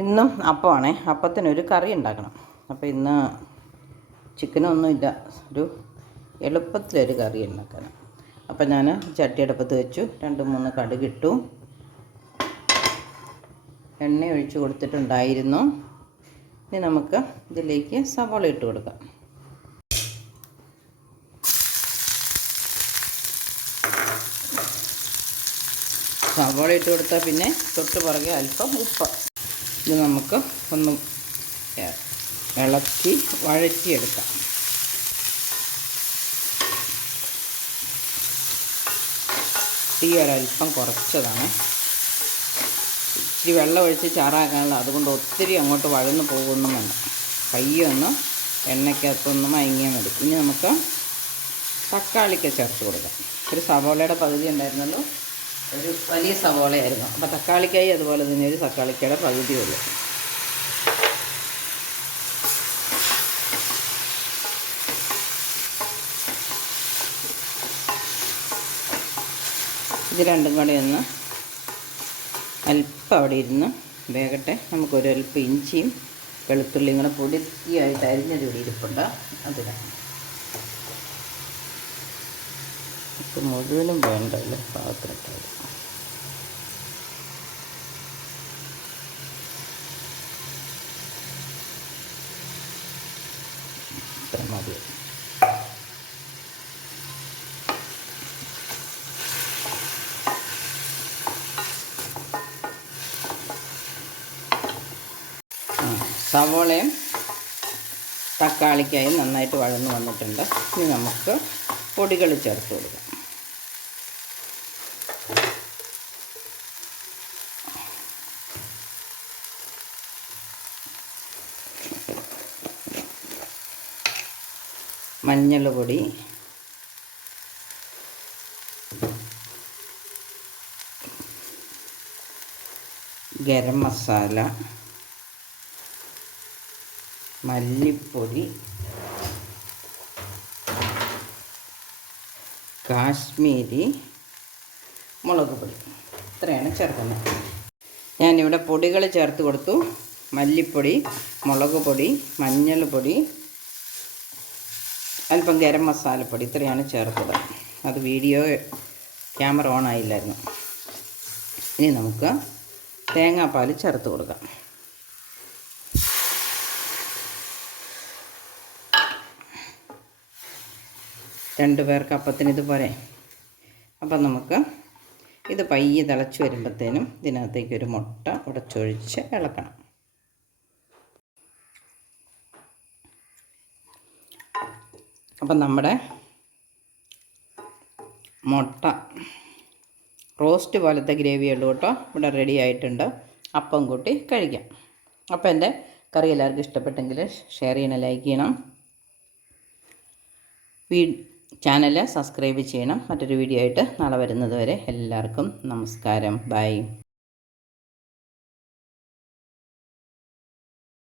ഇന്നും അപ്പമാണേ. അപ്പത്തിനൊരു കറി ഉണ്ടാക്കണം. അപ്പോൾ ഇന്ന് ചിക്കനൊന്നുമില്ല, ഒരു എളുപ്പത്തിലൊരു കറി ഉണ്ടാക്കണം. അപ്പം ഞാൻ ചട്ടിയടുപ്പത്ത് വെച്ചു, 2-3 കടുകിട്ടു, എണ്ണ ഒഴിച്ച് കൊടുത്തിട്ടുണ്ടായിരുന്നു. ഇനി നമുക്ക് ഇതിലേക്ക് സവാള ഇട്ട് കൊടുക്കാം. സവാള ഇട്ട് കൊടുത്താൽ പിന്നെ തൊട്ട് പുറകെ അല്പം ഉപ്പ്. ഇത് നമുക്ക് ഒന്ന് ഇളക്കി വഴറ്റിയെടുക്കാം. തീ ഒരല്പം കുറച്ചതാണ്. ഇച്ചിരി വെള്ളം ഒഴിച്ച് ചാറാക്കാനുള്ള, അതുകൊണ്ട് ഒത്തിരി അങ്ങോട്ട് വഴന്ന് പോകുമൊന്നും വേണ്ട. പയ്യൊന്ന് എണ്ണയ്ക്കകത്തൊന്ന് മയങ്ങിയാൽ മതി. ഇനി നമുക്ക് തക്കാളിക്ക് ചേർത്ത് കൊടുക്കാം. ഒരു സവാളയുടെ പകുതി ഉണ്ടായിരുന്നല്ലോ, ഒരു വലിയ സവാളയായിരുന്നു. അപ്പോൾ തക്കാളിക്കായി അതുപോലെ തന്നെ ഒരു തക്കാളിക്കയുടെ പകുതിയുള്ളൂ. ഇത് രണ്ടും കൂടെ ഒന്ന് അല്പം അവിടെ ഇരുന്ന് വേകട്ടെ. നമുക്കൊരല്പം ഇഞ്ചിയും വെളുത്തുള്ളിയും കൂടെ പൊടിയായിട്ട് അരിഞ്ഞത് ഇവിടെ ഇരിപ്പുണ്ട്, അതിലാണ്. മുഴുവനും വേണ്ടല്ലോ, പാത്രത്തിൽ മതി. സവോളയും തക്കാളിക്കായും നന്നായിട്ട് വഴന്ന് വന്നിട്ടുണ്ട്. ഇനി നമുക്ക് പൊടികൾ ചേർത്ത് കൊടുക്കാം. മഞ്ഞൾ പൊടി, ഗരം മസാല, മല്ലിപ്പൊടി, കാശ്മീരി മുളക് പൊടി, ഇത്രയാണ് ചേർക്കുന്നത്. ഞാനിവിടെ പൊടികൾ ചേർത്ത് കൊടുത്തു. മല്ലിപ്പൊടി, മുളക് പൊടി, മഞ്ഞൾപ്പൊടി, അല്പം ഗരം മസാലപ്പൊടി, ഇത്രയാണ് ചേർത്തത്. അത് ക്യാമറ ഓൺ ആയില്ലായിരുന്നു. ഇനി നമുക്ക് തേങ്ങാപ്പാൽ ചേർത്ത് കൊടുക്കാം. രണ്ടു പേർക്ക് അപ്പത്തിന് ഇത് പോരെ. അപ്പം നമുക്ക് ഇത് പയ്യെ തിളച്ച് വരുമ്പോഴത്തേനും ഇതിനകത്തേക്ക് ഒരു മുട്ട ഉടച്ചൊഴിച്ച് ഇളക്കണം. അപ്പം നമ്മുടെ മുട്ട റോസ്റ്റ് പോലത്തെ ഗ്രേവിയുള്ളൂ കേട്ടോ, ഇവിടെ റെഡി ആയിട്ടുണ്ട്. അപ്പം കൂട്ടി കഴിക്കാം. അപ്പം എൻ്റെ കറി എല്ലാവർക്കും ഇഷ്ടപ്പെട്ടെങ്കിൽ ഷെയർ ചെയ്യണം, ലൈക്ക് ചെയ്യണം, ചാനൽ സബ്സ്ക്രൈബ് ചെയ്യണം. മറ്റൊരു വീഡിയോ ആയിട്ട് നാളെ വരുന്നത് വരെ എല്ലാവർക്കും നമസ്കാരം. ബൈ.